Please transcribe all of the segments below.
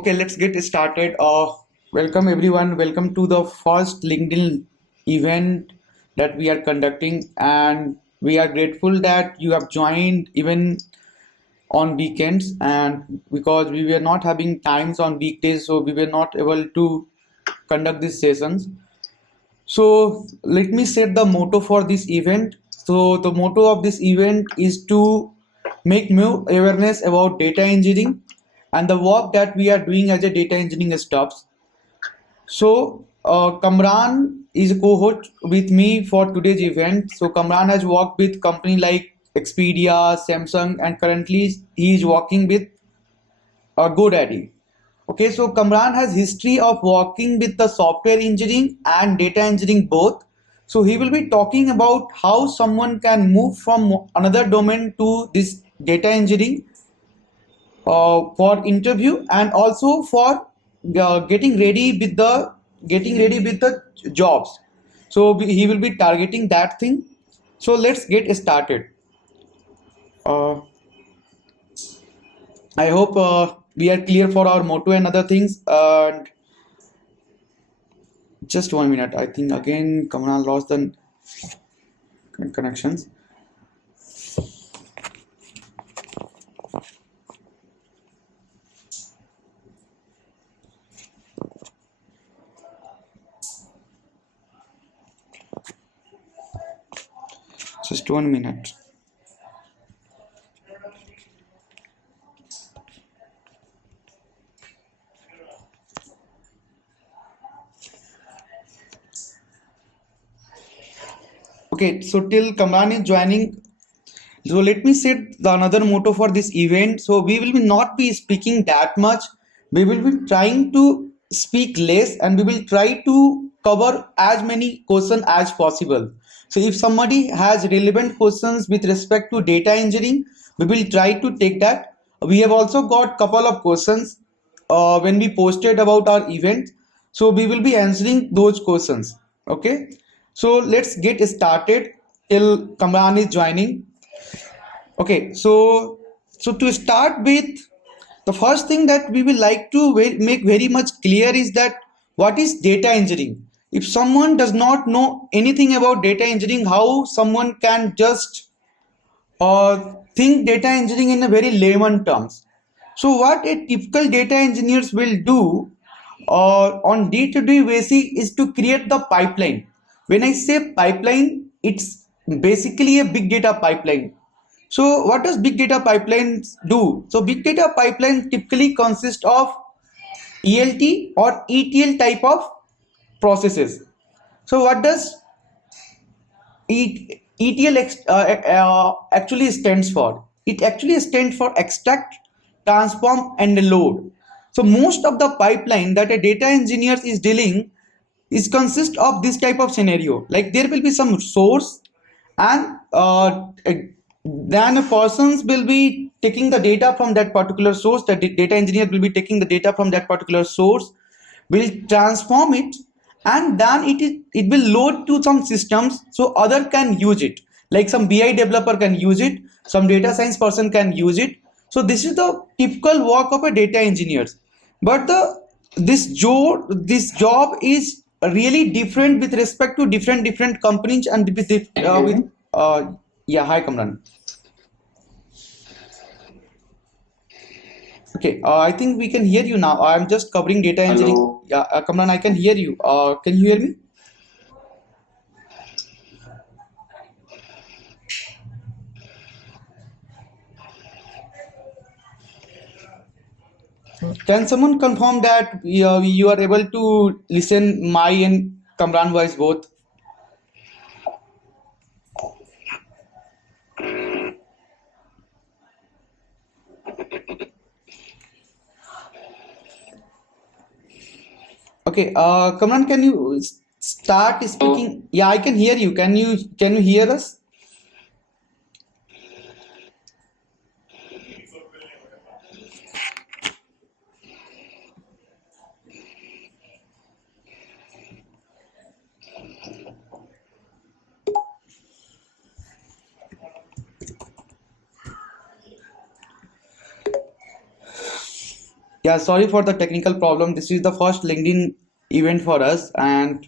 Okay, let's get started. Welcome everyone. Welcome to the first LinkedIn event that we are conducting, and we are grateful that you have joined even on weekends. And because we were not having times on weekdays, so we were not able to conduct these sessions. So let me set the motto for this event. So the motto of this event is to make more awareness about data engineering and the work that we are doing as a data engineering staffs. So Kamran is a co-host with me for today's event. So Kamran has worked with company like Expedia, Samsung, and currently he is working with GoDaddy. Okay, so Kamran has history of working with the software engineering and data engineering both. So he will be talking about how someone can move from another domain to this data engineering for interview, and also for getting ready with the jobs. So he will be targeting that thing. So let's get started. Uh, I hope we are clear for our motto and other things. And just 1 minute. I think again Kamran lost the connections. Just 1 minute. Okay, so till Kamran is joining, so let me set the another motto for this event. So we will be not be speaking that much. We will be trying to speak less, and we will try to cover as many questions as possible. So if somebody has relevant questions with respect to data engineering, we will try to take that. We have also got couple of questions when we posted about our event. So we will be answering those questions. Okay. So let's get started till Kamran is joining. Okay, so to start with, the first thing that we will like to make very much clear is that what is data engineering. If someone does not know anything about data engineering, how someone can just think data engineering in a very layman terms. So what a typical data engineers will do on day-to-day basis is to create the pipeline. When I say pipeline, it's basically a big data pipeline. So what does big data pipelines do? So big data pipeline typically consist of ELT or ETL type of processes. So what does ETL actually stands for? It actually stands for extract, transform, and load. So most of the pipeline that a data engineer is dealing is consist of this type of scenario. Like there will be some source, and then a persons will be taking the data from that particular source. The data engineer will be taking the data from that particular source, will transform it, and then it will load to some systems so other can use it, like some BI developer can use it, some data science person can use it. So this is the typical work of a data engineer. But this job is really different with respect to different companies and with yeah, hi Kamran. Okay, I think we can hear you now. I'm just covering data engineering. Hello. Yeah, Kamran, I can hear you. Can you hear me? Can someone confirm that you are able to listen my and Kamran voice both? Okay, Kamran, can you start speaking? Yeah, I can hear you. Can you hear us? Yeah, sorry for the technical problem. This is the first LinkedIn event for us, and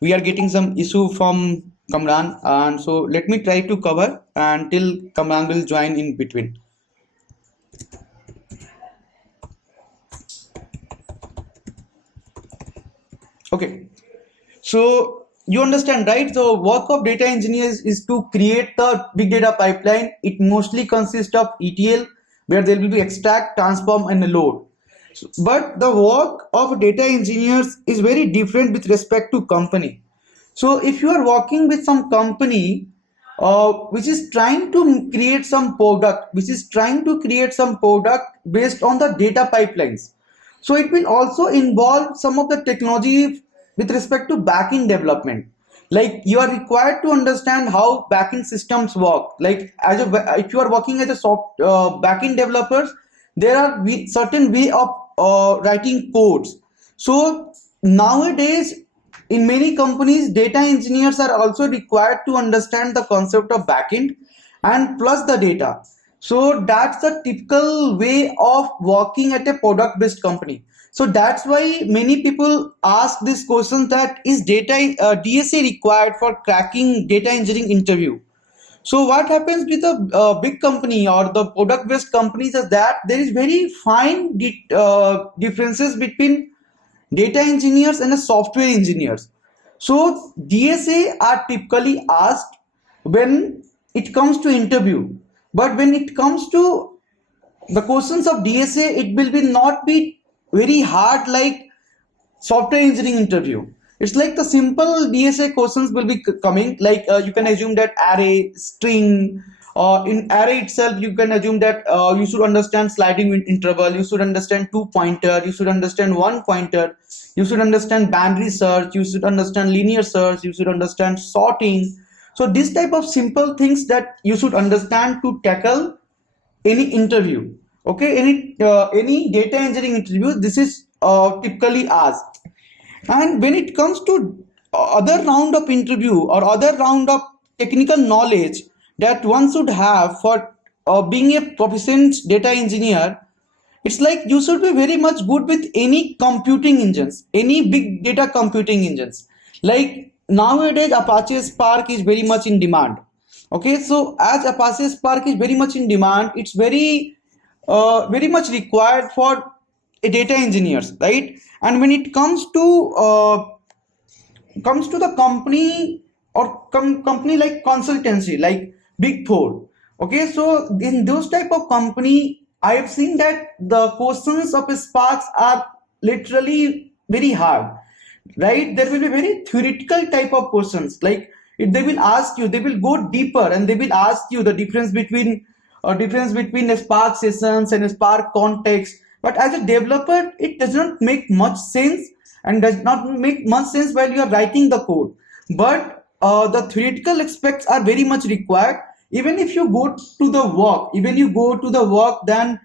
we are getting some issue from Kamran. And so let me try to cover until Kamran will join in between. Okay, so you understand, right? The work of data engineers is to create the big data pipeline. It mostly consists of ETL, where there will be extract, transform, and load. But the work of data engineers is very different with respect to company. So if you are working with some company which is trying to create some product, based on the data pipelines, so it will also involve some of the technology with respect to backend development. Like you are required to understand how backend systems work. Like if you are working as a backend developers, there are certain way of writing codes. So nowadays in many companies, data engineers are also required to understand the concept of backend and plus the data. So that's the typical way of working at a product based company. So that's why many people ask this question, that is data DSA required for cracking data engineering interview. So what happens with a big company or the product based companies is that there is very fine differences between data engineers and the software engineers. So DSA are typically asked when it comes to interview, but when it comes to the questions of DSA, it will be not be very hard like software engineering interview. It's like the simple DSA questions will be coming, like you can assume that array, string, or in array itself you can assume that you should understand sliding interval, you should understand two pointer, you should understand one pointer, you should understand binary search, you should understand linear search, you should understand sorting. So this type of simple things that you should understand to tackle any interview. Okay, any data engineering interview, this is typically asked. And when it comes to other round of interview or other round of technical knowledge that one should have for being a proficient data engineer, it's like you should be very much good with any computing engines, any big data computing engines. Like nowadays Apache Spark is very much in demand. Okay, so as Apache Spark is very much in demand, it's very much required for data engineers, right? And when it comes to the company or company like consultancy, like Big Four, okay, so in those type of company, I have seen that the questions of Sparks are literally very hard, right? There will be very theoretical type of questions. Like if they will ask you, they will go deeper and they will ask you the difference between a Spark sessions and a Spark context. But as a developer, it does not make much sense and does not make much sense while you are writing the code. But the theoretical aspects are very much required. Even if you go to the work, then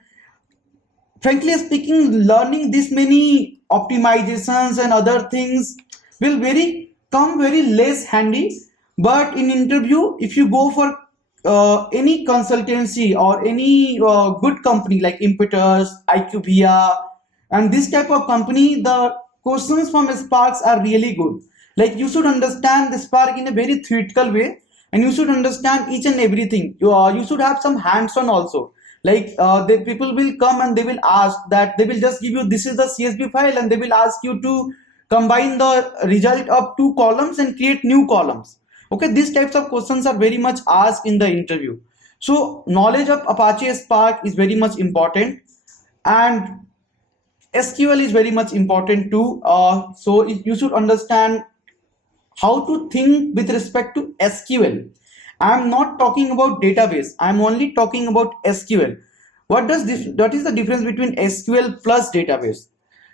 frankly speaking, learning this many optimizations and other things will come very less handy. But in interview, if you go for any consultancy or any good company like Impetus, 𝗍cie_𝗶𝗹, and this type of company, the questions from Sparks are really good. Like you should understand the Spark in a very theoretical way, and you should understand each and everything. You should have some hands-on also. Like the people will come and they will ask that, they will just give you, this is the CSV file, and they will ask you to combine the result of two columns and create new columns. Okay, these types of questions are very much asked in the interview. So knowledge of Apache Spark is very much important, and SQL is very much important too. So you should understand how to think with respect to SQL. I'm not talking about database. I'm only talking about SQL. What is the difference between SQL plus database?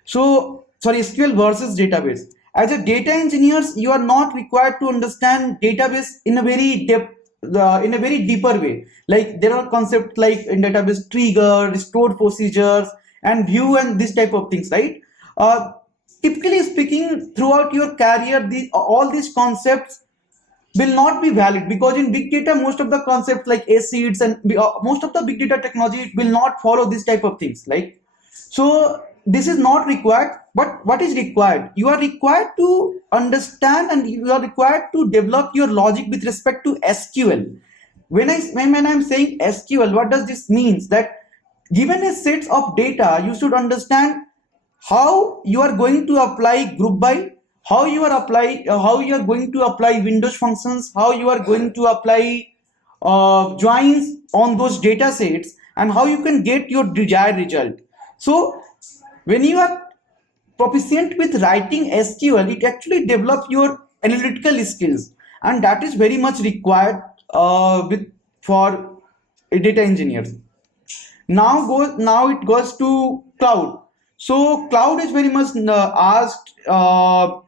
So, sorry, SQL versus database. As a data engineers, you are not required to understand database in a very deeper way. Like there are concepts like in database trigger, stored procedures, and view, and this type of things, right? Typically speaking, throughout your career, all these concepts will not be valid, because in big data, most of the concepts like acids and most of the big data technology will not follow this type of things. Like, so this is not required, but what is required? You are required to understand and you are required to develop your logic with respect to SQL. When I'm saying SQL, what does this means? That given a set of data, you should understand how you are going to apply group by, how you are going to apply Windows functions, how you are going to apply joins on those data sets, and how you can get your desired result. So when you are proficient with writing SQL, it actually develops your analytical skills, and that is very much required for data engineers. Now it goes to cloud. So cloud is very much asked or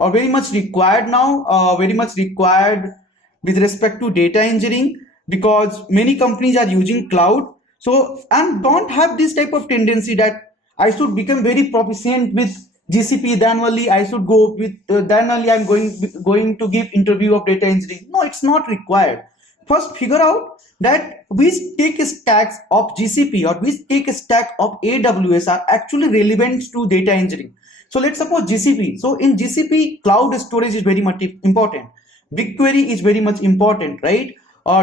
very much required now, very much required with respect to data engineering, because many companies are using cloud. So, and don't have this type of tendency that I should become very proficient with GCP, then only I should go with, then only I'm going to give interview of data engineering. No, it's not required. First, figure out that which tech stacks of GCP or which tech stack of AWS are actually relevant to data engineering. So let's suppose GCP. So in GCP, cloud storage is very much important. BigQuery is very much important, right?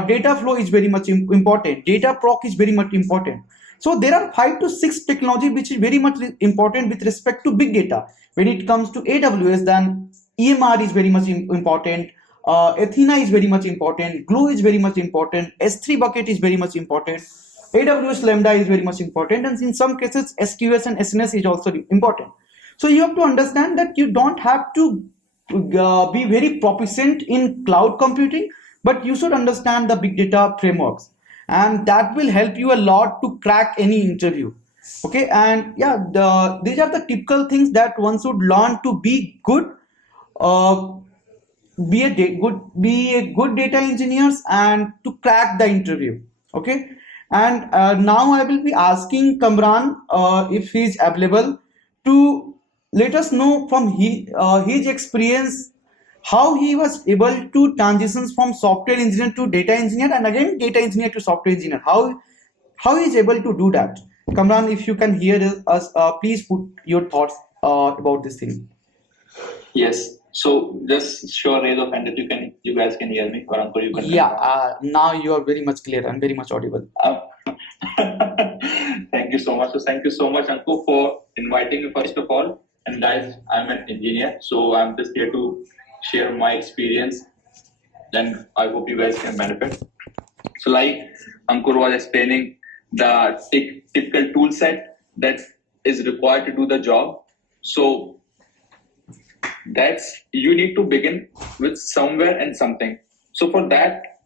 Data flow is very much important. Data proc is very much important. So there are 5 to 6 technology which is very much important with respect to big data. When it comes to AWS, then EMR is very much important. Athena is very much important. Glue is very much important. S3 bucket is very much important. AWS Lambda is very much important, and in some cases SQS and SNS is also important. So you have to understand that you don't have to be very proficient in cloud computing, but you should understand the big data frameworks, and that will help you a lot to crack any interview. Okay, and yeah, these are the typical things that one should learn to be good, be a good data engineers and to crack the interview. Okay, and now I will be asking Kamran if he is available to let us know from his experience how he was able to transition from software engineer to data engineer, and again data engineer to software engineer. How he is able to do that? Kamran, if you can hear us, please put your thoughts about this thing. Yes. So just show a raise of hand if you guys can hear me, or Ankur, you can. Yeah. Now you are very much clear and very much audible. Thank you so much. So thank you so much, Ankur, for inviting me first of all. And guys, I'm an engineer, so I'm just here to share my experience, and I hope you guys can benefit. So like Ankur was explaining, the typical tool set that is required to do the job. So that's, you need to begin with somewhere and something. So for that,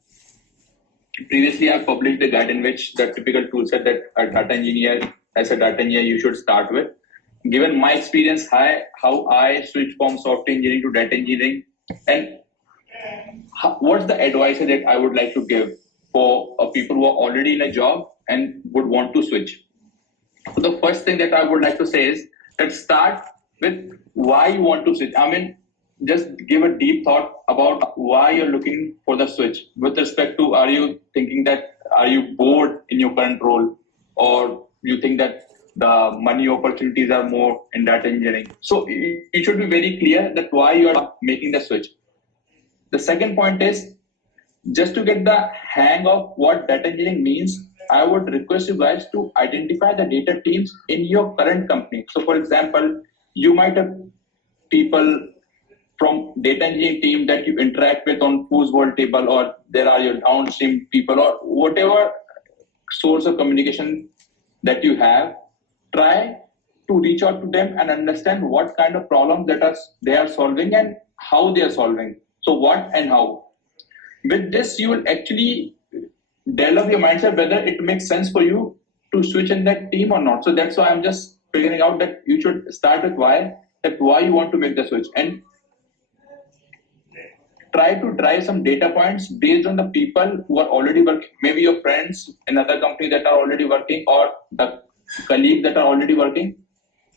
previously I published a guide in which the typical tool set that a data engineer, as a data engineer, you should start with. Given my experience, how I switched from software engineering to data engineering, and what's the advice that I would like to give for people who are already in a job and would want to switch. So the first thing that I would like to say is that start with why you want to switch. I mean, just give a deep thought about why you're looking for the switch with respect to, are you thinking that, are you bored in your current role, or you think that the money opportunities are more in data engineering? So you should be very clear that why you are making the switch. The second point is, just to get the hang of what data engineering means, I would request you guys to identify the data teams in your current company. So for example, you might have people from data engineering team that you interact with on whose world table, or there are your downstream people, or whatever source of communication that you have. Try to reach out to them and understand what kind of problems that they are solving and how they are solving. So what and how. With this, you will actually develop your mindset whether it makes sense for you to switch in that team or not. So that's why I'm just figuring out that you should start with why you want to make the switch, and try to drive some data points based on the people who are already working, maybe your friends in other companies that are already working, or the colleagues that are already working,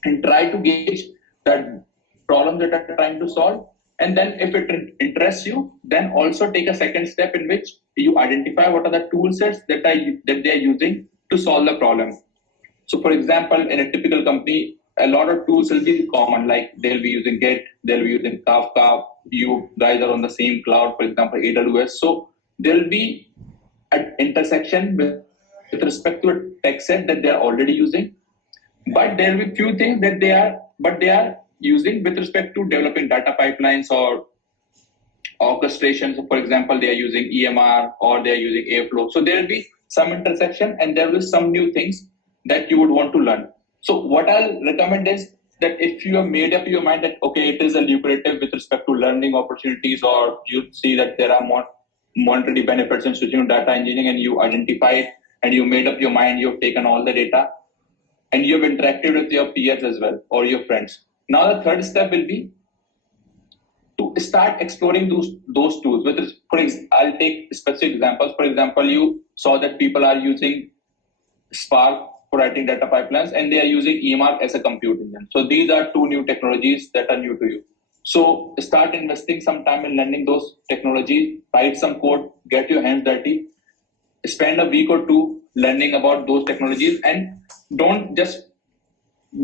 and try to gauge that problem that are trying to solve. And then if it interests you, then also take a second step in which you identify what are the tool sets that they are using to solve the problem. So for example, in a typical company, a lot of tools will be common, like they'll be using Git, they'll be using Kafka, you guys are on the same cloud, for example, AWS. So there'll be an intersection with respect to a tech set that they are already using, but there will be few things that they are using with respect to developing data pipelines or orchestration. So for example, they are using EMR or they are using Airflow. So there will be some intersection and there will be some new things that you would want to learn. So what I'll recommend is that if you have made up your mind that, okay, it is a lucrative with respect to learning opportunities, or you see that there are more monetary benefits in switching to data engineering, and you identify it and you made up your mind, you've taken all the data and you've interacted with your peers as well or your friends. Now the third step will be to start exploring those tools. I'll take specific examples. For example, you saw that people are using Spark for writing data pipelines and they are using EMR as a compute engine. So these are two new technologies that are new to you. So start investing some time in learning those technologies, write some code, get your hands dirty, spend a week or two learning about those technologies, and don't just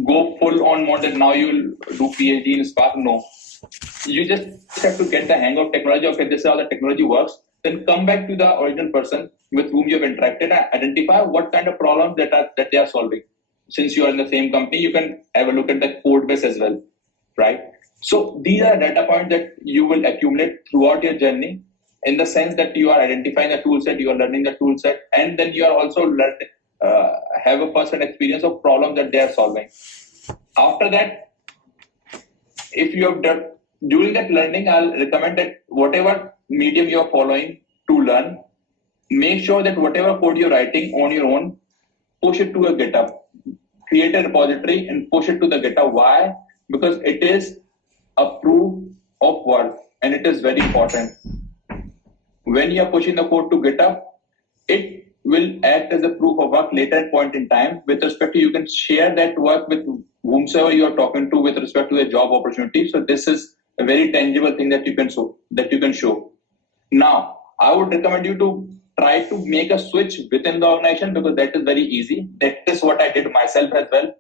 go full on mode that now you will do PhD in Spark. No, you just have to get the hang of technology. Okay, this is how the technology works. Then come back to the original person with whom you have interacted and identify what kind of problems that they are solving. Since you are in the same company, you can have a look at the code base as well, right? So these are data points that you will accumulate throughout your journey, in the sense that you are identifying the tool set, you are learning the tool set, and then you are also have a first-hand experience of problems that they are solving. After that, if you have done during that learning, I'll recommend that whatever medium you are following to learn, make sure that whatever code you're writing on your own, push it to a GitHub. Create a repository and push it to the GitHub. Why? Because it is a proof of work and it is very important. When you are pushing the code to GitHub, it will act as a proof of work later point in time. With respect to, you can share that work with whomsoever you are talking to with respect to the job opportunity. So this is a very tangible thing that you can show. Now, I would recommend you to try to make a switch within the organization, because that is very easy. That is what I did myself as well.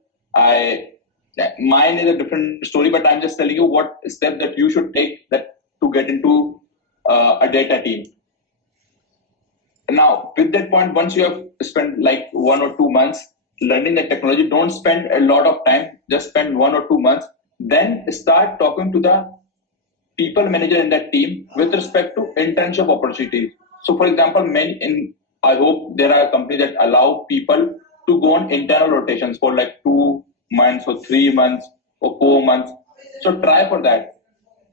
Mine is a different story, but I'm just telling you what step that you should take that to get into a data team. Now, with that point, once you have spent like 1 or 2 months learning the technology, don't spend a lot of time, just spend 1 or 2 months, then start talking to the people manager in that team with respect to internship opportunities. So for example, I hope there are companies that allow people to go on internal rotations for like 2 months or 3 months or 4 months. So try for that.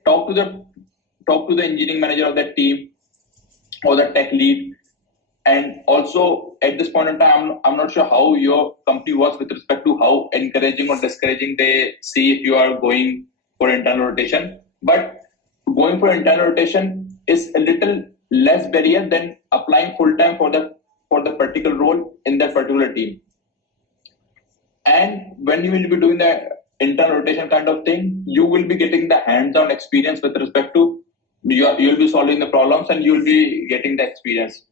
Talk to the engineering manager of that team or the tech lead. And also at this point in time, I'm not sure how your company works with respect to how encouraging or discouraging they see if you are going for internal rotation. But going for internal rotation is a little less barrier than applying full time for the particular role in that particular team. And when you will be doing the internal rotation kind of thing, you will be getting the hands-on experience with respect to you'll be solving the problems and you'll be getting the experience.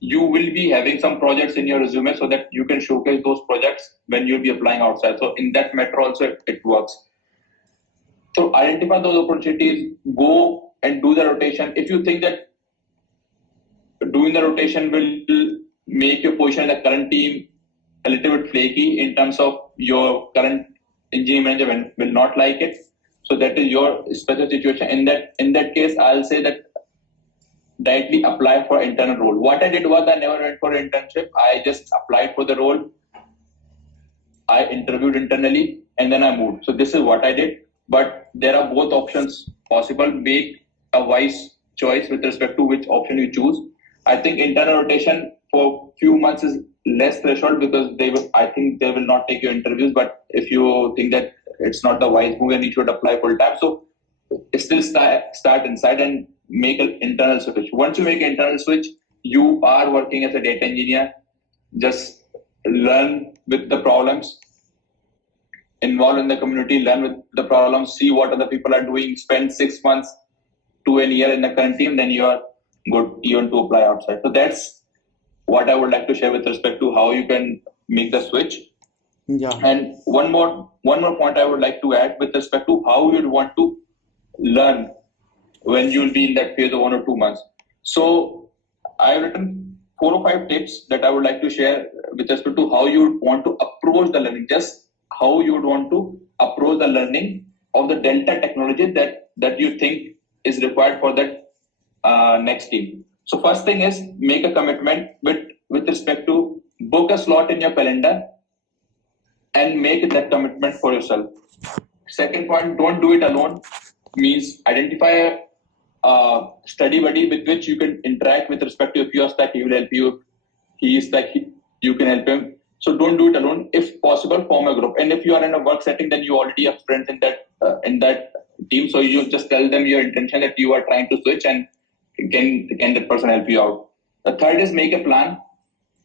You will be having some projects in your resume so that you can showcase those projects when you'll be applying outside. So in that matter also it works. So identify those opportunities, go and do the rotation. If you think that doing the rotation will make your position in the current team a little bit flaky in terms of your current engineering manager will not like it. So that is your special situation. In that case, I'll say that directly apply for internal role. What I did was I never went for internship. I just applied for the role. I interviewed internally and then I moved. So this is what I did. But there are both options possible. Make a wise choice with respect to which option you choose. I think internal rotation for few months is less threshold because I think they will not take your interviews. But if you think that it's not the wise move and you should apply full time, so still start inside and make an internal switch. Once you make an internal switch, you are working as a data engineer. Just learn with the problems, involve in the community, learn with the problems, see what other people are doing, spend 6 months to a year in the current team, then you are good even to apply outside. So that's what I would like to share with respect to how you can make the switch. Yeah. And one more point I would like to add with respect to how you'd want to learn when you'll be in that phase of 1 or 2 months. So I've written 4 or 5 tips that I would like to share with respect to how you would want to approach the learning, just how you would want to approach the learning of the Delta technology that you think is required for that next team. So first thing is make a commitment with respect to book a slot in your calendar and make that commitment for yourself. Second point, don't do it alone. Means identify a study buddy with which you can interact with respect to if you are stuck, he will help you. If he is stuck, you can help him. So don't do it alone. If possible, form a group. And if you are in a work setting, then you already have friends in that team. So you just tell them your intention that you are trying to switch, and can that person help you out. The third is make a plan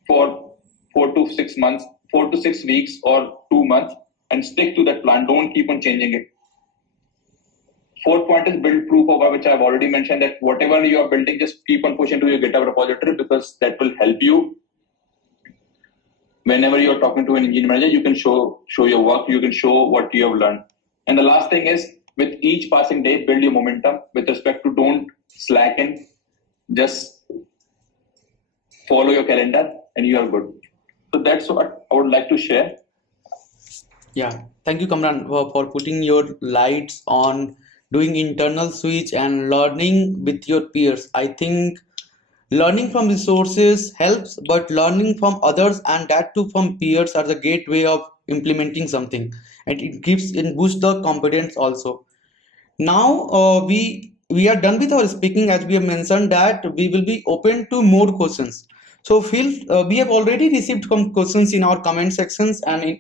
for 4 to 6 months, 4 to 6 weeks, or 2 months, and stick to that plan. Don't keep on changing it. Fourth point is build proof of work, which I've already mentioned, that whatever you are building, just keep on pushing to your GitHub repository, because that will help you. Whenever you're talking to an engineering manager, you can show your work, you can show what you have learned. And the last thing is, with each passing day, build your momentum with respect to don't slacken, just follow your calendar and you are good. So that's what I would like to share. Yeah, thank you, Kamran, for putting your lights on doing internal switch and learning with your peers. I think learning from resources helps, but learning from others, and that too from peers, are the gateway of implementing something, and it gives and boosts the confidence also. Now we are done with our speaking. As we have mentioned that we will be open to more questions. So feel we have already received some questions in our comment sections and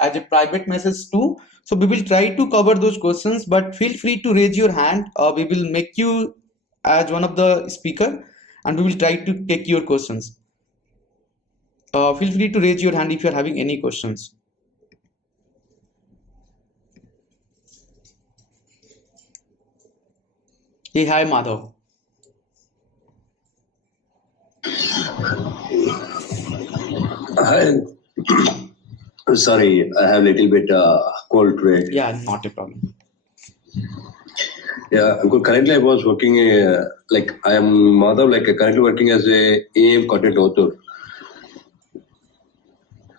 as a private message too. So we will try to cover those questions, but feel free to raise your hand. We will make you as one of the speaker, and we will try to take your questions. Feel free to raise your hand if you are having any questions. Hey, hi, Madhav. Hi. Sorry, I have a little bit cold today. Yeah, not a problem. Yeah, currently I was working, I am Madhav, currently working as a AM content author.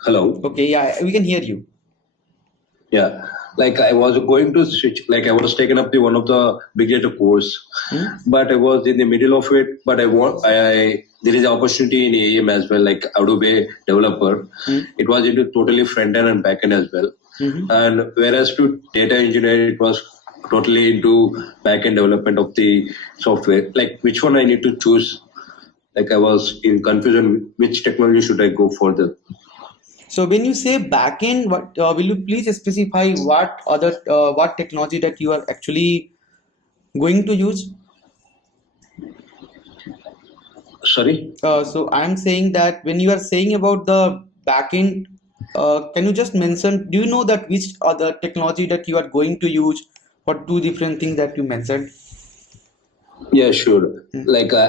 Hello. Okay, yeah, we can hear you. Yeah, I was going to switch, I was taken up the one of the big data course, but I was in the middle of it. But there is an opportunity in AM as well, Adobe developer. It was into totally front end and back end as well. And whereas to data engineer, it was totally into back end development of the software. Which one I need to choose? I was in confusion, which technology should I go further? So when you say backend, what will you please specify what technology that you are actually going to use? Sorry? So I'm saying that when you are saying about the backend, can you just mention, do you know that which other technology that you are going to use for two different things that you mentioned? Yeah, sure.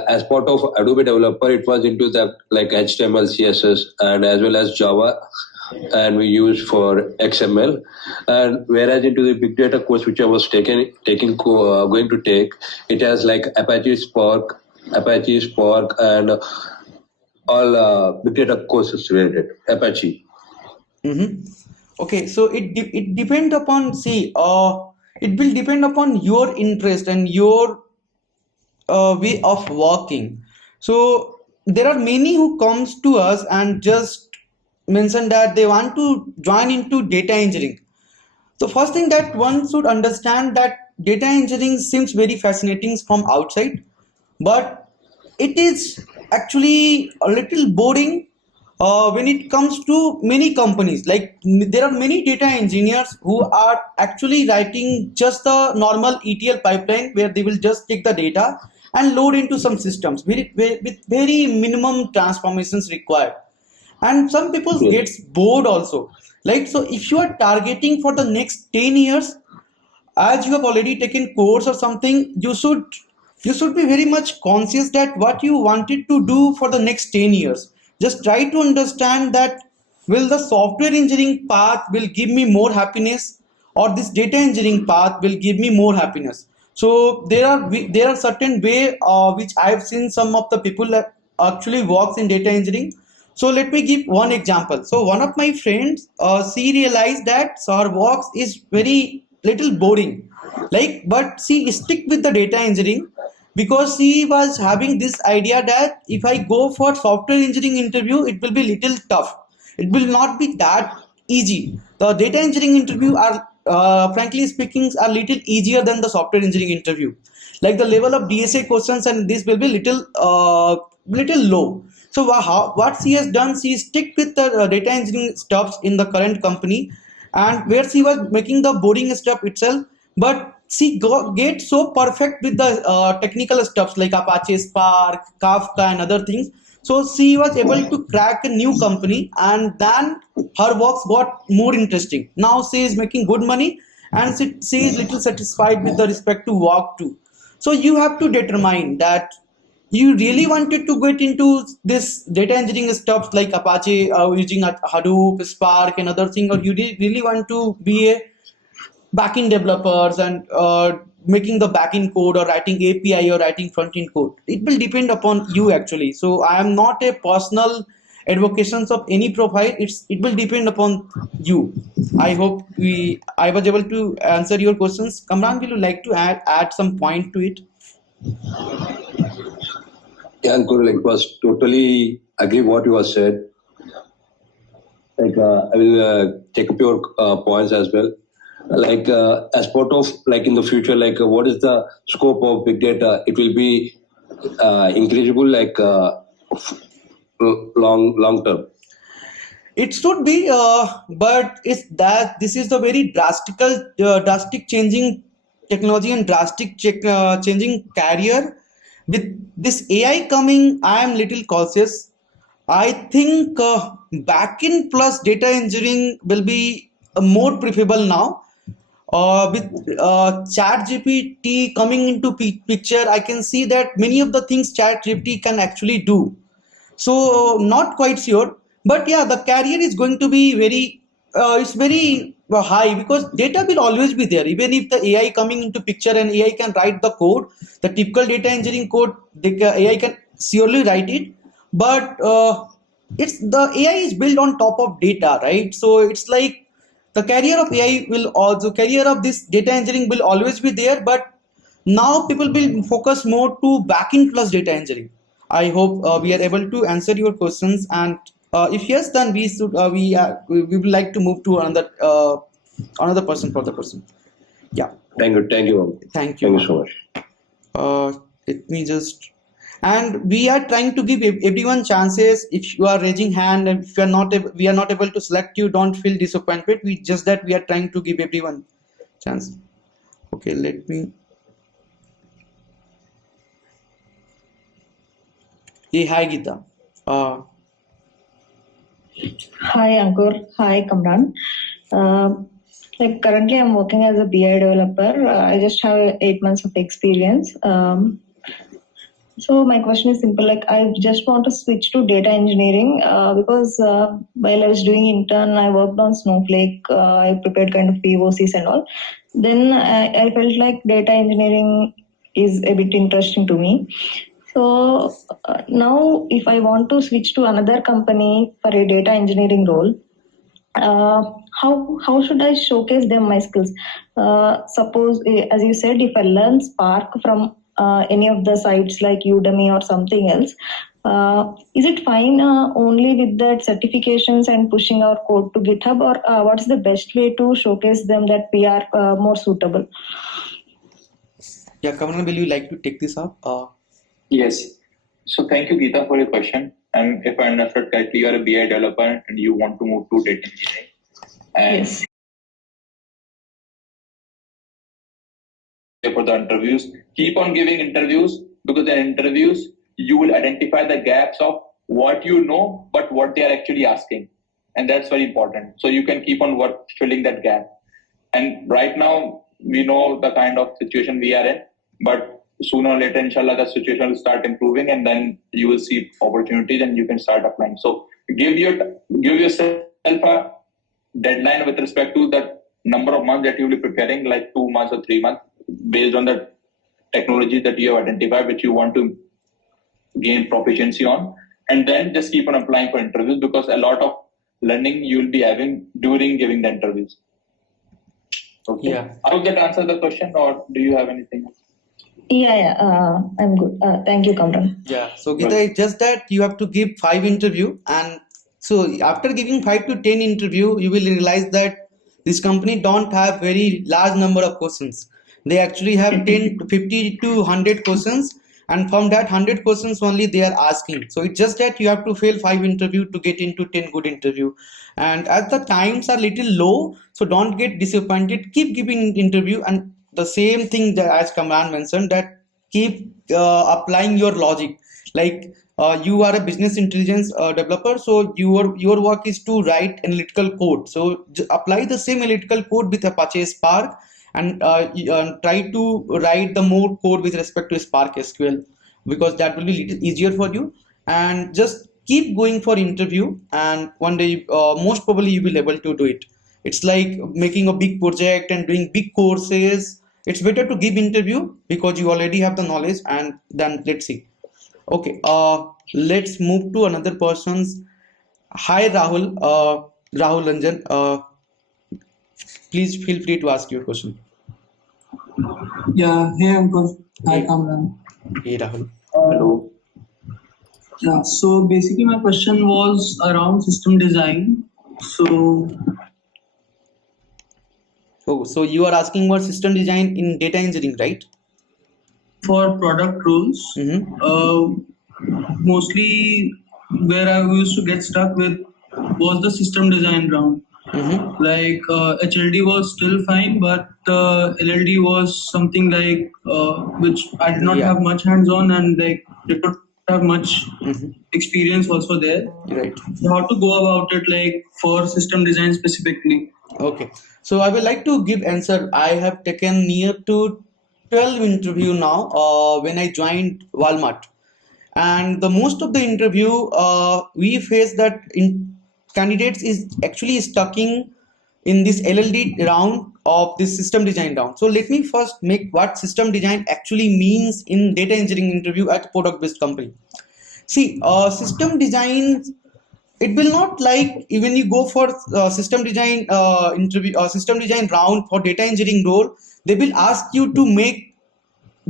As part of Adobe developer, it was into the HTML, CSS, and as well as Java, and we use for XML. And whereas into the big data course, which I was going to take, it has Apache Spark, and all big data courses related Apache. Okay, so it depends upon, it will depend upon your interest and your way of working. So there are many who comes to us and just mention that they want to join into data engineering. So first thing that one should understand, that data engineering seems very fascinating from outside, but it is actually a little boring when it comes to many companies. There are many data engineers who are actually writing just the normal ETL pipeline, where they will just take the data and load into some systems with very minimum transformations required. And some people gets bored also. So if you are targeting for the next 10 years, as you have already taken course or something, you should be very much conscious that what you wanted to do for the next 10 years. Just try to understand that will the software engineering path will give me more happiness, or this data engineering path will give me more happiness? So there are certain way which I have seen some of the people that actually works in data engineering. So let me give one example. So one of my friends, she realized that her work is very little boring, like, but she stick with the data engineering because she was having this idea that if I go for software engineering interview, it will be little tough. It will not be that easy. The data engineering interview are, frankly speaking, are little easier than the software engineering interview. Like the level of DSA questions and this will be little low. So what she has done, she stick with the data engineering stuffs in the current company, and where she was making the boring stuff itself, but she get so perfect with the technical stuffs like Apache Spark, Kafka, and other things. So she was able to crack a new company, and then her works got more interesting. Now she is making good money, and she is little satisfied with the respect to work too. So you have to determine that you really wanted to get into this data engineering stuff like Apache, using Hadoop, Spark, and other thing, or you really want to be a backend developers and making the backend code, or writing API, or writing front-end code. It will depend upon you actually. So I am not a personal advocations of any profile. It will depend upon you. I hope I was able to answer your questions. Kamran, will you like to add some point to it? Yeah, Ankur, like was totally agree what you have said. Like I will take up your points as well. Like as part of like in the future, like what is the scope of big data? It will be increasable, like long term. It should be, but it's that this is the very drastic changing technology and changing career. With this AI coming, I am little cautious. I think backend plus data engineering will be more preferable now. With chat GPT coming into picture, I can see that many of the things chat GPT can actually do. So not quite sure, but yeah, the career is going to be it's very high, because data will always be there. Even if the AI coming into picture and AI can write the code, the typical data engineering code, the AI can surely write it. But it's the AI is built on top of data, right? So it's like the career of AI will also career of this data engineering will always be there, but now people will focus more to backend plus data engineering. I hope we are able to answer your questions, and if yes, then we would like to move to another person for the person. Yeah, Thank you, thank you. thank you so much. Let me just, and we are trying to give everyone chances. If you are raising hand and if we are not able to select you, don't feel disappointed. We are trying to give everyone chance. Okay, let me. Hey, hi Geeta. Hi Ankur, hi Kamran. Like currently I'm working as a BI developer. I just have 8 months of experience. So my question is simple, like I just want to switch to data engineering because while I was doing intern, I worked on Snowflake. I prepared kind of POCs and all. Then I felt like data engineering is a bit interesting to me. So now if I want to switch to another company for a data engineering role, how should I showcase them my skills? Suppose, as you said, if I learn Spark from any of the sites like Udemy or something else, is it fine only with that certifications and pushing our code to GitHub, or what's the best way to showcase them that we are more suitable? Yeah, Kamran, will you like to take this up? Yes. So thank you, Geeta, for your question. And if I understood correctly, you are a BI developer and you want to move to data engineering. And Yes. for the interviews, keep on giving interviews, because in interviews you will identify the gaps of what you know but what they are actually asking, and that's very important. So you can keep on filling that gap. And right now we know the kind of situation we are in, but sooner or later, inshallah, the situation will start improving, and then you will see opportunities and you can start applying. So give yourself a deadline with respect to the number of months that you will be preparing, like 2 months or 3 months, based on the technology that you have identified, which you want to gain proficiency on, and then just keep on applying for interviews, because a lot of learning you will be having during giving the interviews. Okay. Yeah. I hope that answers the question, or do you have anything else? I'm good. Thank you, Kamran. Yeah, so Gita, it's just that you have to give 5 interview, and so after giving 5 to 10 interview, you will realize that this company don't have very large number of questions. They actually have 10 to 50 to 100 questions, and from that 100 questions only they are asking. So it's just that you have to fail 5 interview to get into 10 good interview. And as the times are little low, so don't get disappointed. Keep giving interview, and the same thing that as Kamran mentioned, that keep applying your logic. Like you are a business intelligence developer, so your work is to write analytical code. So apply the same analytical code with Apache Spark, and try to write the more code with respect to Spark SQL, because that will be little easier for you. And just keep going for interview, and one day most probably you will able to do it. It's like making a big project and doing big courses. It's better to give interview because you already have the knowledge, and then let's see. Okay, let's move to another person's. Hi Rahul, Rahul Ranjan. Please feel free to ask your question. Yeah, hey Ankur. Hi Hey. Kamran. Hey Rahul. Hello. Yeah, so basically my question was around system design. So Oh, so you are asking about system design in data engineering, right? for product roles, mostly where I used to get stuck with was the system design round. Like HLD was still fine, but LLD was something like which I did not Yeah. have much hands-on, and like did not have much experience also there. Right. So how to go about it, like for system design specifically? Okay. So I would like to give answer. I have taken near to 12 interview now when I joined Walmart. And the most of the interview we face that in candidates is actually stuck in this LLD round of this system design round. So let me first make what system design actually means in data engineering interview at product based company. See, system design, it will not like when you go for system design interview system design round for data engineering role, they will ask you to make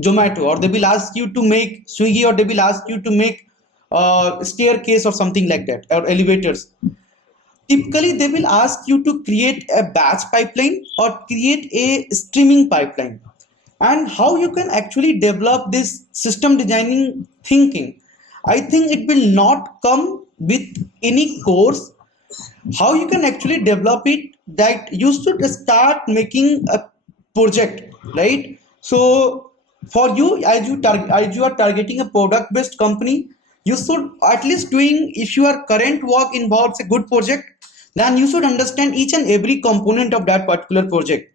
Zomato, or they will ask you to make Swiggy, or they will ask you to make staircase or something like that, or elevators. Typically they will ask you to create a batch pipeline or create a streaming pipeline. And how you can actually develop this system designing thinking, I think it will not come with any course. How you can actually develop it, that you should start making a project, right? So for you, as you are targeting a product based company, you should at least doing, if your current work involves a good project, then you should understand each and every component of that particular project.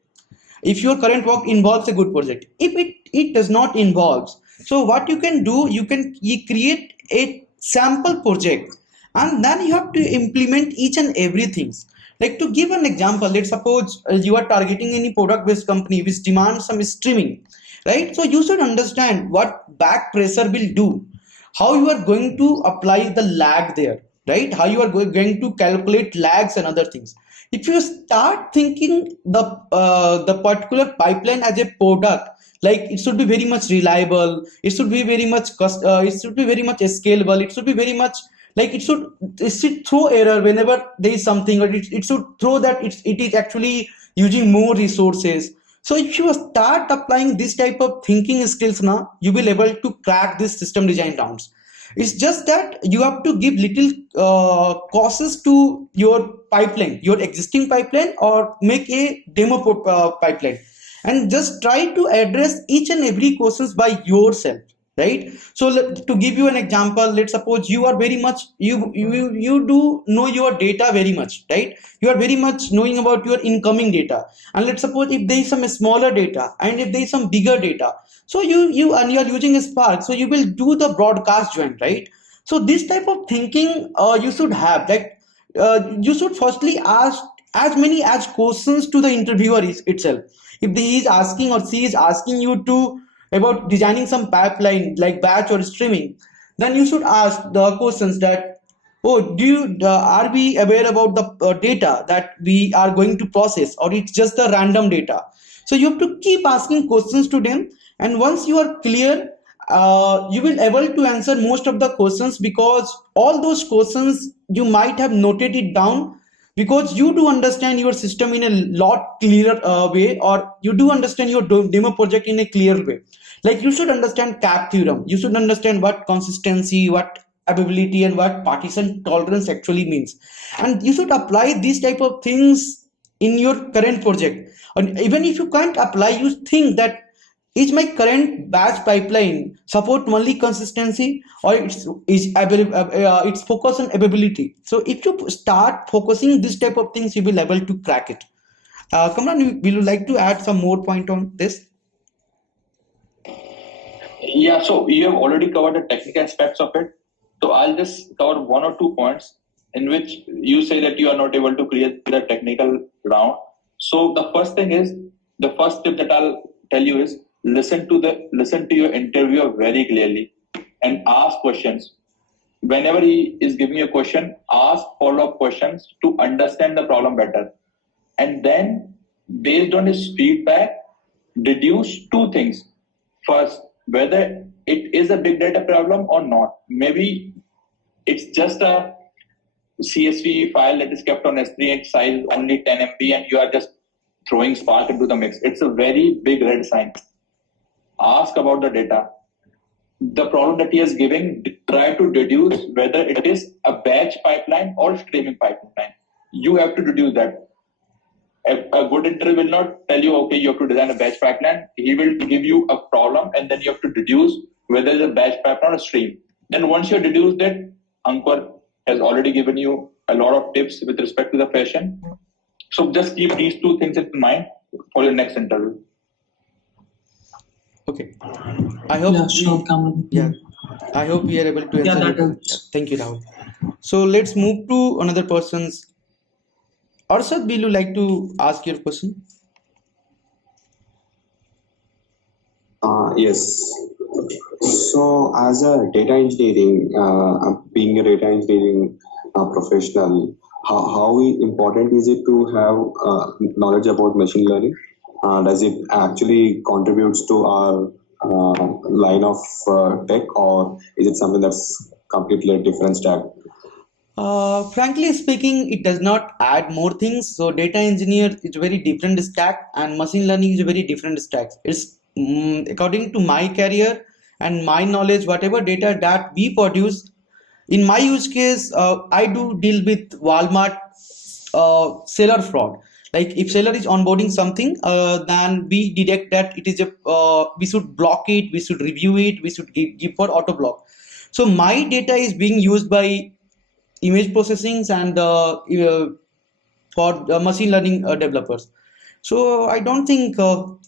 If your current work involves a good project, if it does not involve, so what you can do, you create a sample project, and then you have to implement each and everything. Like, to give an example, let's suppose you are targeting any product based company which demands some streaming, right? So you should understand what back pressure will do, how you are going to apply the lag there, right? How you are going to calculate lags and other things. If you start thinking the particular pipeline as a product, like it should be very much reliable, it should be very much it should be very much scalable, it should be very much like it should throw error whenever there is something, or it should throw that it is actually using more resources. So if you start applying this type of thinking skills now, you will able to crack this system design rounds. It's just that you have to give little courses to your pipeline, your existing pipeline, or make a demo pipeline, and just try to address each and every questions by yourself, right? So to give you an example, let's suppose you are very much you do know your data very much, right? You are very much knowing about your incoming data, and let's suppose if there is some smaller data and if there is some bigger data, so you are using a Spark, so you will do the broadcast join, right? So this type of thinking you should have, like you should firstly ask as many as questions to the interviewer itself. If he is asking or she is asking you to about designing some pipeline like batch or streaming, then you should ask the questions that, oh, are we aware about the data that we are going to process, or it's just the random data? So you have to keep asking questions to them, and once you are clear, you will able to answer most of the questions, because all those questions you might have noted it down, because you do understand your system in a lot clearer way, or you do understand your demo project in a clear way. Like you should understand CAP theorem, you should understand what consistency, what ability, and what partition tolerance actually means, and you should apply these type of things in your current project. And even if you can't apply, you think that, is my current batch pipeline support only consistency, or it's focus on availability? So if you start focusing this type of things, you will able to crack it. Kamran, will you like to add some more point on this? Yeah, so you have already covered the technical aspects of it. So I'll just cover one or two points in which you say that you are not able to clear the technical round. So the first tip that I'll tell you is listen to your interviewer very clearly and ask questions. Whenever he is giving you a question, ask follow-up questions to understand the problem better. And then, based on his feedback, deduce two things. First, whether it is a big data problem or not. Maybe it's just a CSV file that is kept on S3 and size only 10 MB, and you are just throwing Spark into the mix. It's a very big red sign. Ask about the data. The problem that he is giving, try to deduce whether it is a batch pipeline or streaming pipeline. You have to deduce that. A good interviewer will not tell you, okay, you have to design a batch pipeline. He will give you a problem, and then you have to deduce whether it's a batch pipeline or stream. Then once you deduce that, Ankur has already given you a lot of tips with respect to the fashion. So just keep these two things in mind for your next interview. Okay. I hope I hope we are able to answer. Yeah, that it. helps. Thank you, Rahul. So let's move to another person's. Arshad, will you like to ask your question? Yes. So, as a data engineering, being a data engineering professional, how important is it to have knowledge about machine learning? Does it actually contributes to our line of tech, or is it something that's completely a different stack? Frankly speaking, it does not add more things. So data engineer is a very different stack, and machine learning is a very different stack. It's according to my career and my knowledge, whatever data that we produce. In my use case, I do deal with Walmart seller fraud. Like if seller is onboarding something, then we detect that it is we should block it, we should review it, we should give for auto block. So my data is being used by image processing and for machine learning developers. So I don't think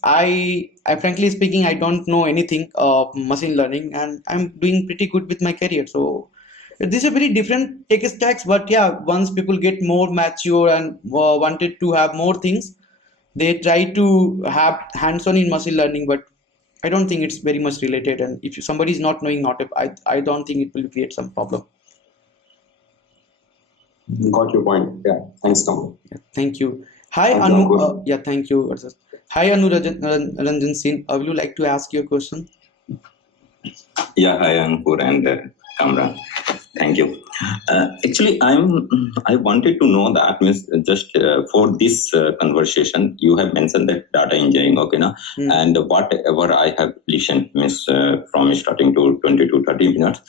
I frankly speaking, I don't know anything of machine learning, and I'm doing pretty good with my career. So these are very different tech stacks, but yeah, once people get more mature and wanted to have more things, they try to have hands-on in machine learning. But I don't think it's very much related. And if somebody is not knowing, I don't think it will create some problem. Got your point. Yeah. Thanks, Tom. Yeah, thank you. Hi, Anu. Yeah, thank you. Hi, Anu Ranjan Singh. Will you like to ask your question? Yeah, hi, Ankur and Kamran. Thank you. Actually, I wanted to know that, means just for this conversation, you have mentioned that data engineering, okay, now, and whatever I have listened, means from starting to 20 to 30 minutes.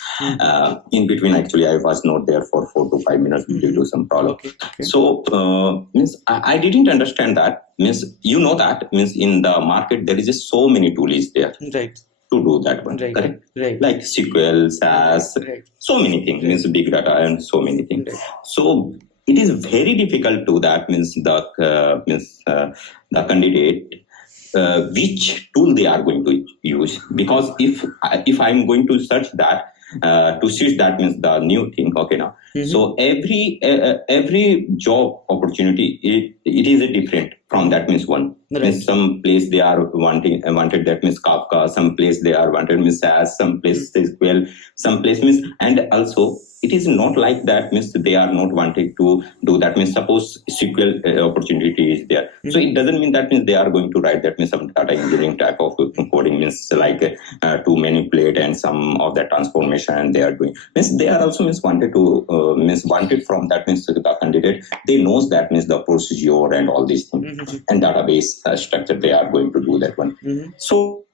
In between, actually, I was not there for 4 to 5 minutes due to some problem. Okay. So, means I didn't understand that. Means you know that means in the market there is just so many tools there. Right. To do that one, correct? Right. Like SQL, SAS, so many things, means big data and so many things. Right. So it is very difficult to that means the candidate which tool they are going to use, because if I'm going to search that, to switch, that means the new thing. Okay, now. So every job opportunity, it is a different from that means one. Right. Means some place they are wanted, that means Kafka, some place they are wanted means SAS, some place SQL, some place means, and also it is not like that means they are not wanting to do that means suppose SQL opportunity is there. So it doesn't mean that means they are going to write that means some data engineering type of coding means like to manipulate and some of that transformation they are doing. Means they are also means wanted to means wanted from that means the candidate. They knows that means the procedure and all these things and database structure they are going to do that one. So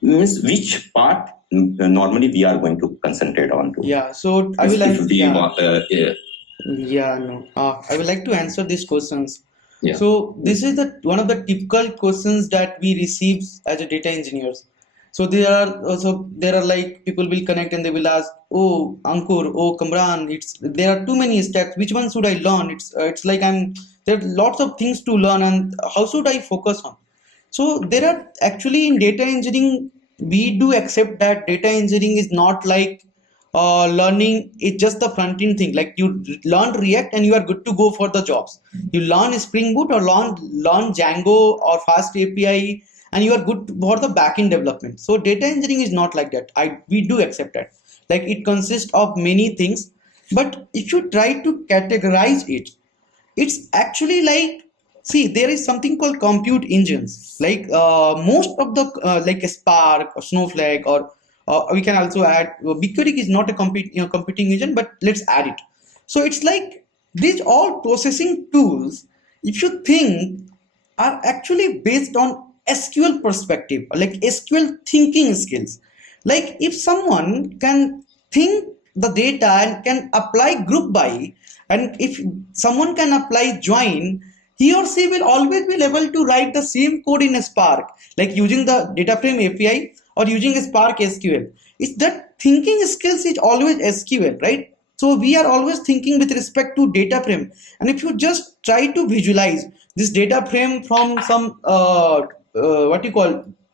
means which part normally we are going to concentrate on to. Yeah, so I will If like, we yeah. want, I would like to answer these questions. Yeah. So this is one of the typical questions that we receive as a data engineers. So there are like people will connect and they will ask, oh Ankur, oh Kamran, there are too many steps. Which one should I learn? It's like there are lots of things to learn, and how should I focus on? So there are actually in data engineering, we do accept that data engineering is not like learning. It's just the front end thing. Like you learn React and you are good to go for the jobs. You learn Spring Boot or learn Django or Fast API and you are good for the backend development. So data engineering is not like that. We do accept that. Like it consists of many things, but if you try to categorize it, it's actually like, see, there is something called compute engines. Like most of the like Spark or Snowflake, or we can also add BigQuery is not a computing engine, but let's add it. So it's like these all processing tools, if you think, are actually based on SQL perspective, like SQL thinking skills. Like if someone can think the data and can apply group by, and if someone can apply join, he or she will always be able to write the same code in a Spark, like using the data frame API or using a Spark SQL. It's that thinking skills is always SQL, right? So we are always thinking with respect to data frame. And if you just try to visualize this data frame from some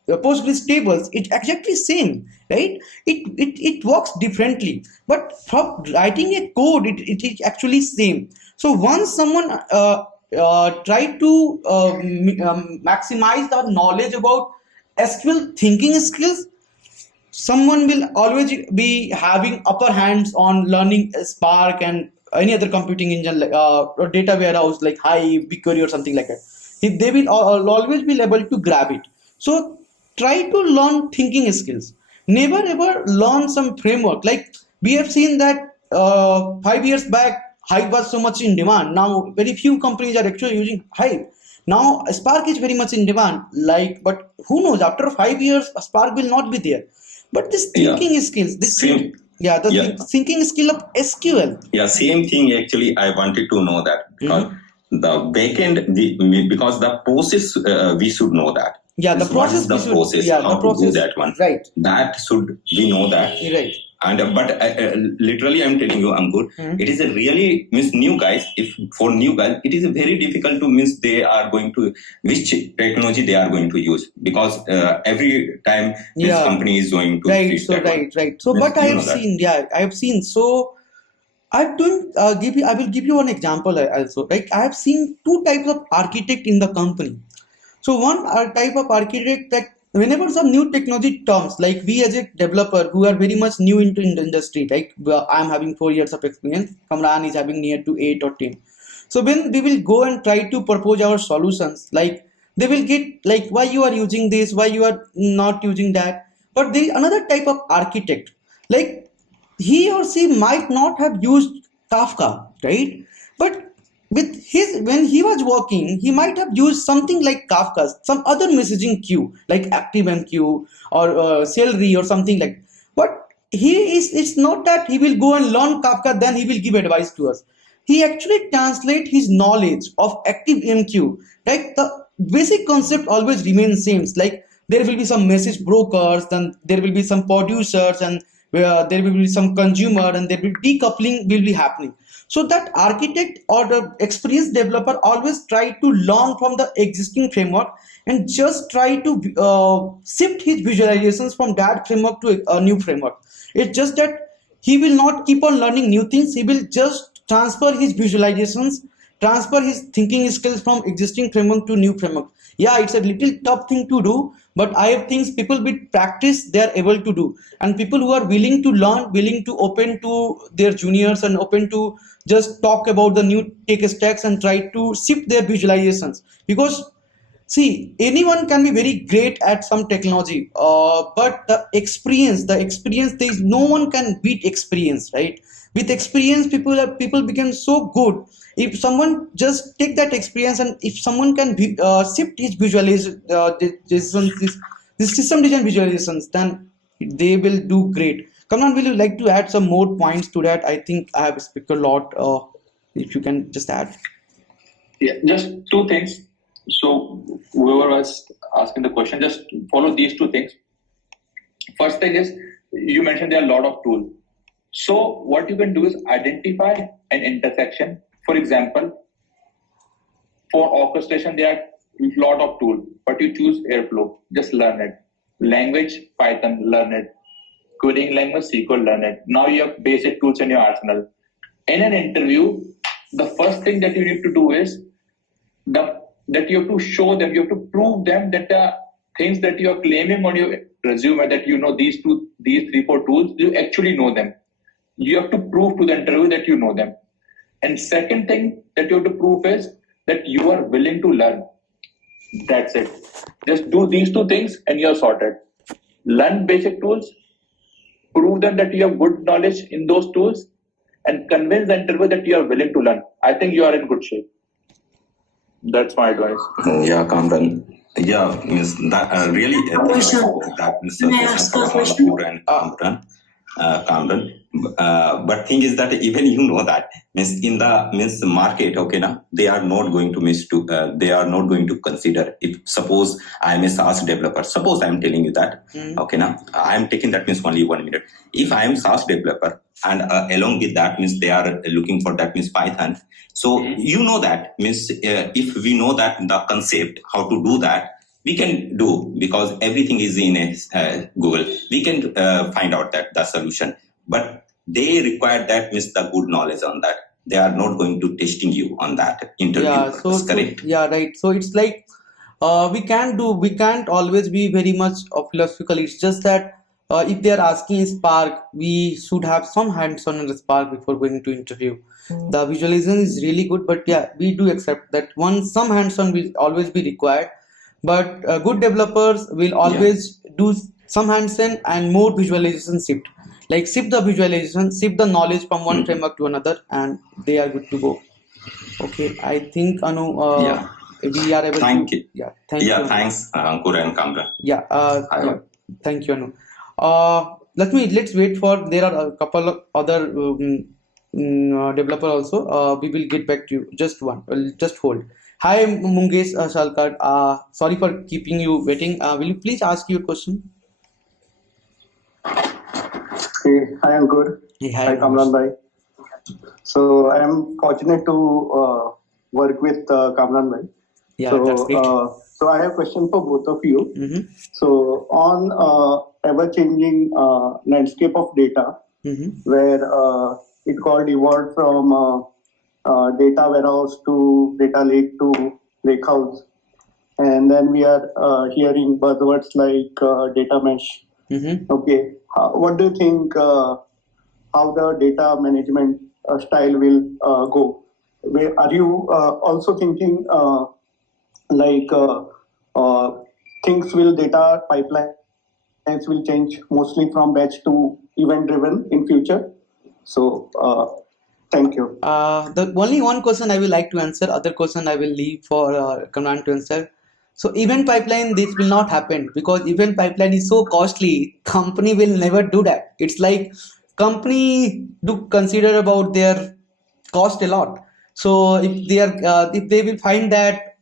Postgres tables, it's exactly same, right? It works differently, but from writing a code, it is actually same. So once someone try to maximize the knowledge about SQL thinking skills, someone will always be having upper hands on learning Spark and any other computing engine, like or data warehouse like Hive, BigQuery or something like that. They will always be able to grab it. So try to learn thinking skills. Never ever learn some framework. Like we have seen that 5 years back, Hive was so much in demand. Now very few companies are actually using Hive. Now Spark is very much in demand. But who knows? After 5 years, Spark will not be there. But this thinking skills, thinking skill of SQL. Yeah, same thing. Actually, I wanted to know that because the backend, because the process, we should know that. Yeah, the process. How to do that one. Right. That should we know that. Right. And but literally, I'm telling you, Ankur, it is a really new guys. If for new guys, it is very difficult to they are going to which technology they are going to use, because every time this company is going to right. So, but I have seen. So, I will give you one example also. Like I have seen two types of architect in the company. So one type of architect that whenever some new technology comes, like we as a developer who are very much new into the industry, like I'm having 4 years of experience, Kamran is having near to 8 or 10. So when we will go and try to propose our solutions, like they will get like, why you are using this, why you are not using that. But there is another type of architect, like he or she might not have used Kafka, right? But when he was working, he might have used something like Kafka, some other messaging queue like ActiveMQ or Celery or something like. But it's not that he will go and learn Kafka, then he will give advice to us. He actually translate his knowledge of ActiveMQ. Like the basic concept always remains same. Like there will be some message brokers, then there will be some producers, and there will be some consumer, and there will be decoupling will be happening. So that architect or the experienced developer always try to learn from the existing framework and just try to shift his visualizations from that framework to a new framework. It's just that he will not keep on learning new things. He will just transfer his visualizations, transfer his thinking skills from existing framework to new framework. Yeah, it's a little tough thing to do, but I think people with practice, they are able to do. And people who are willing to learn, willing to open to their juniors and open to just talk about the new tech stacks and try to shift their visualizations. Because see, anyone can be very great at some technology, but the experience, there is no one can beat experience, right? With experience, people become so good. If someone just take that experience, and if someone can shift his visualizations, this system design visualizations, then they will do great. Kamran, will you like to add some more points to that? I think I have spoken a lot. If you can just add. Yeah, just two things. So whoever was asking the question, just follow these two things. First thing is, you mentioned there are a lot of tools. So what you can do is identify an intersection. For example, for orchestration, there are a lot of tools, but you choose Airflow, just learn it. Language, Python, learn it. Coding language, SQL, learn it. Now you have basic tools in your arsenal. In an interview, the first thing that you need to do is that you have to show them, you have to prove them that the things that you are claiming on your resume, that you know these 3, 4 tools, you actually know them. You have to prove to the interview that you know them. And second thing that you have to prove is that you are willing to learn. That's it. Just do these two things and you're sorted. Learn basic tools, prove them that you have good knowledge in those tools, and convince the interviewer that you are willing to learn. I think you are in good shape. That's my advice. Yeah, Kamran. Yeah, means that really that Kamran. But thing is that even you know that means in the market, okay, now they are not going to they are not going to consider, if suppose I am a SaaS developer. Suppose I am telling you that, okay, now I am taking that means only 1 minute. If I am SaaS developer and along with that means they are looking for that means Python. So you know that means if we know that the concept how to do that, we can do, because everything is in Google. We can find out that the solution, but they require that means the good knowledge on that. They are not going to testing you on that interview. Yeah, correct. Yeah, right. So it's like we can't always be very much philosophical. It's just that if they are asking Spark, we should have some hands-on in the Spark before going to interview. The visualization is really good, but yeah, we do accept that some hands-on will always be required. But good developers will always do some hands-on and more visualization shift. Like shift the visualization, shift the knowledge from one framework to another, and they are good to go. Okay, I think Anu, we are able Thank to. you. Yeah, thank you. Thanks, Ankur and Kamran. Thank you, Anu. Let's wait for. There are a couple of other developer also. We will get back to you. Just hold. Hi, 𝗫𝗱𝗶𝗶. Sorry for keeping you waiting. Will you please ask your question? Hey, hi Ankur. Hey, hi Kamran bhai. So I am fortunate to work with Kamran bhai. Yeah, so, that's great. So I have a question for both of you. So on ever-changing landscape of data, where it got evolved from data warehouse to data lake to lake house, and then we are hearing buzzwords like data mesh. Okay, what do you think how the data management style will go? Where are you also thinking things will data pipelines will change mostly from batch to event driven in future? So thank you. The only one question I will like to answer, other question I will leave for Kamran to answer. So event pipeline, this will not happen because event pipeline is so costly. Company will never do that. It's like company do consider about their cost a lot. So if they will find that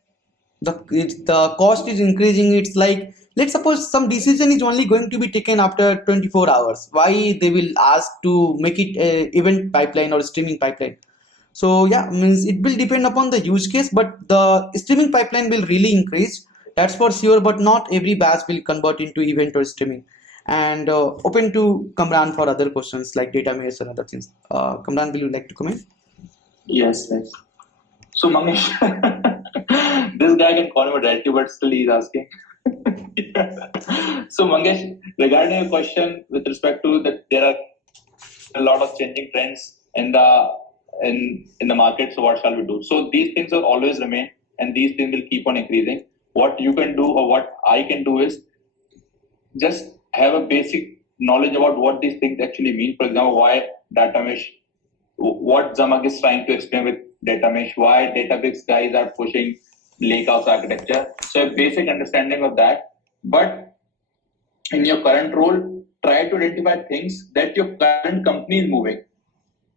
the cost is increasing, it's like, let's suppose some decision is only going to be taken after 24 hours. Why they will ask to make it a event pipeline or streaming pipeline? So yeah, means it will depend upon the use case, but the streaming pipeline will really increase. That's for sure, but not every batch will convert into event or streaming. and open to Kamran for other questions like data mesh and other things. Kamran, will you like to comment? Yes. So Mangesh, this guy can call him directly, but still he's asking. So Mangesh, regarding your question with respect to that, there are a lot of changing trends in the market. So what shall we do? So these things will always remain, and these things will keep on increasing. What you can do, or what I can do, is just have a basic knowledge about what these things actually mean. For example, why data mesh, what Zamak is trying to explain with data mesh, why Databricks guys are pushing lakehouse architecture. So a basic understanding of that. But in your current role, try to identify things that your current company is moving,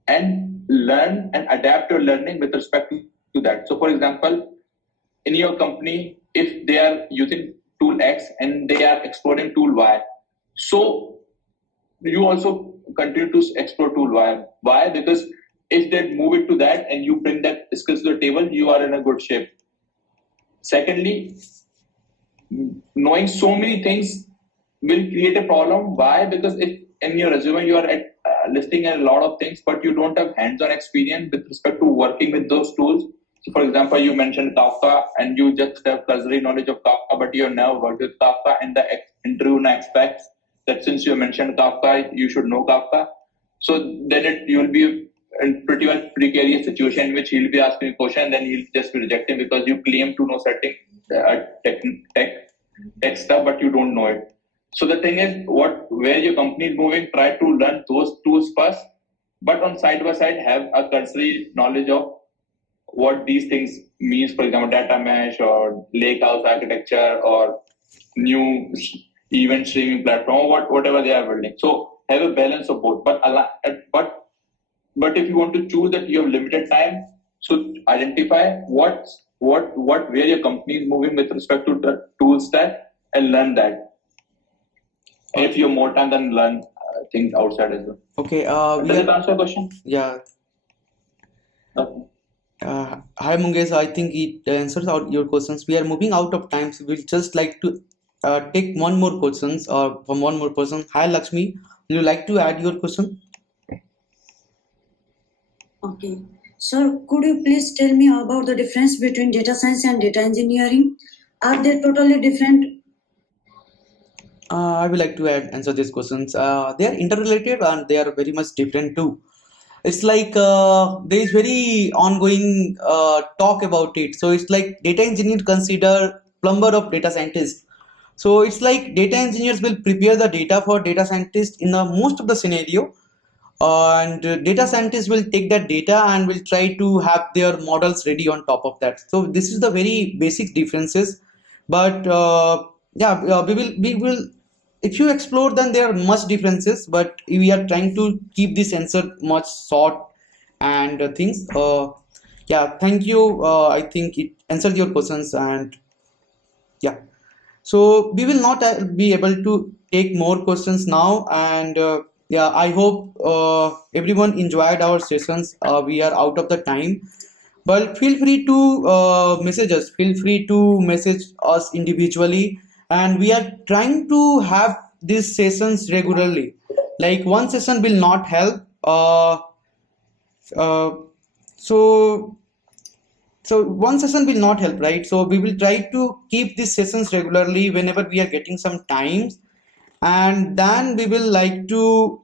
and learn and adapt your learning with respect to that. So for example, in your company, if they are using tool X and they are exploring tool Y, so you also continue to explore tool Y. Why? Because if they move it to that and you bring that skills to the table, you are in a good shape. Secondly, knowing so many things will create a problem. Why? Because if in your resume you are listing a lot of things, but you don't have hands-on experience with respect to working with those tools. So for example, you mentioned Kafka and you just have cursory knowledge of Kafka, but you have never worked with Kafka, and the interview now expects that since you mentioned Kafka, you should know Kafka. So then you will be in pretty much precarious situation in which he'll be asking a question, then he'll just be rejecting because you claim to know certain tech stuff, but you don't know it. So the thing is, where your company is moving, try to learn those tools first, but on side by side have a cursory knowledge of what these things means. For example, data mesh or lakehouse architecture or new event streaming platform, or whatever they are building. So have a balance of both. But if you want to choose that you have limited time, so identify where your company is moving with respect to the tool stack and learn that. And if you have more time, then learn things outside as well. Okay. Does it answer your question? Yeah. Okay. Hi Mungesh, I think it answers out your questions. We are moving out of time, so we'll just like to take one more questions from one more person. Hi Lakshmi, would you like to add your question? Okay. Sir, could you please tell me about the difference between data science and data engineering? Are they totally different? I would like to answer these questions. They are interrelated and they are very much different too. It's like there is very ongoing talk about it. So it's like data engineer consider plumber of data scientist. So it's like data engineers will prepare the data for data scientists in the most of the scenario, and data scientists will take that data and will try to have their models ready on top of that. So this is the very basic differences. But we will if you explore, then there are much differences, but we are trying to keep this answer much short and things. Thank you. I think it answered your questions, and yeah. So we will not be able to take more questions now, and I hope everyone enjoyed our sessions. We are out of the time, but feel free to message us. Feel free to message us individually, and we are trying to have these sessions regularly. Like one session will not help. So one session will not help, right? So we will try to keep these sessions regularly whenever we are getting some times, and then we will like to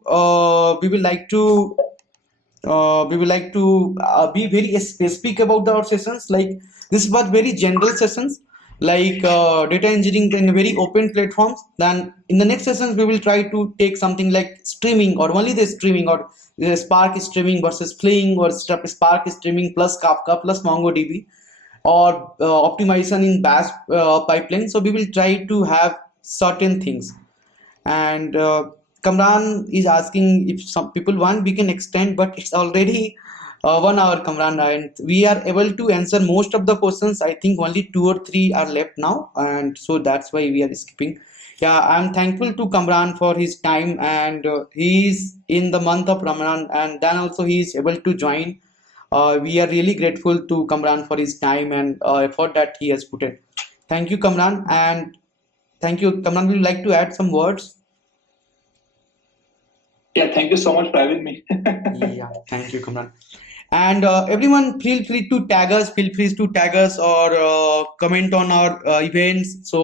be very specific about our sessions. Like this was very general sessions, like data engineering in very open platforms. Then in the next sessions we will try to take something like streaming, or only the streaming, or Spark streaming versus Fling, or Spark streaming plus Kafka plus MongoDB, or optimization in Bash pipeline. So we will try to have certain things. And Kamran is asking if some people want, we can extend, but it's already 1 hour, Kamran, and we are able to answer most of the questions. I think only 2 or 3 are left now, and so that's why we are skipping. I'm thankful to Kamran for his time, and he is in the month of Ramadan, and then also he is able to join. We are really grateful to Kamran for his time and effort that he has put in. Thank you, Kamran, and thank you. Kamran, would you like to add some words? Yeah, thank you so much for having me. Yeah, thank you, Kamran. And everyone, feel free to tag us, or comment on our events. So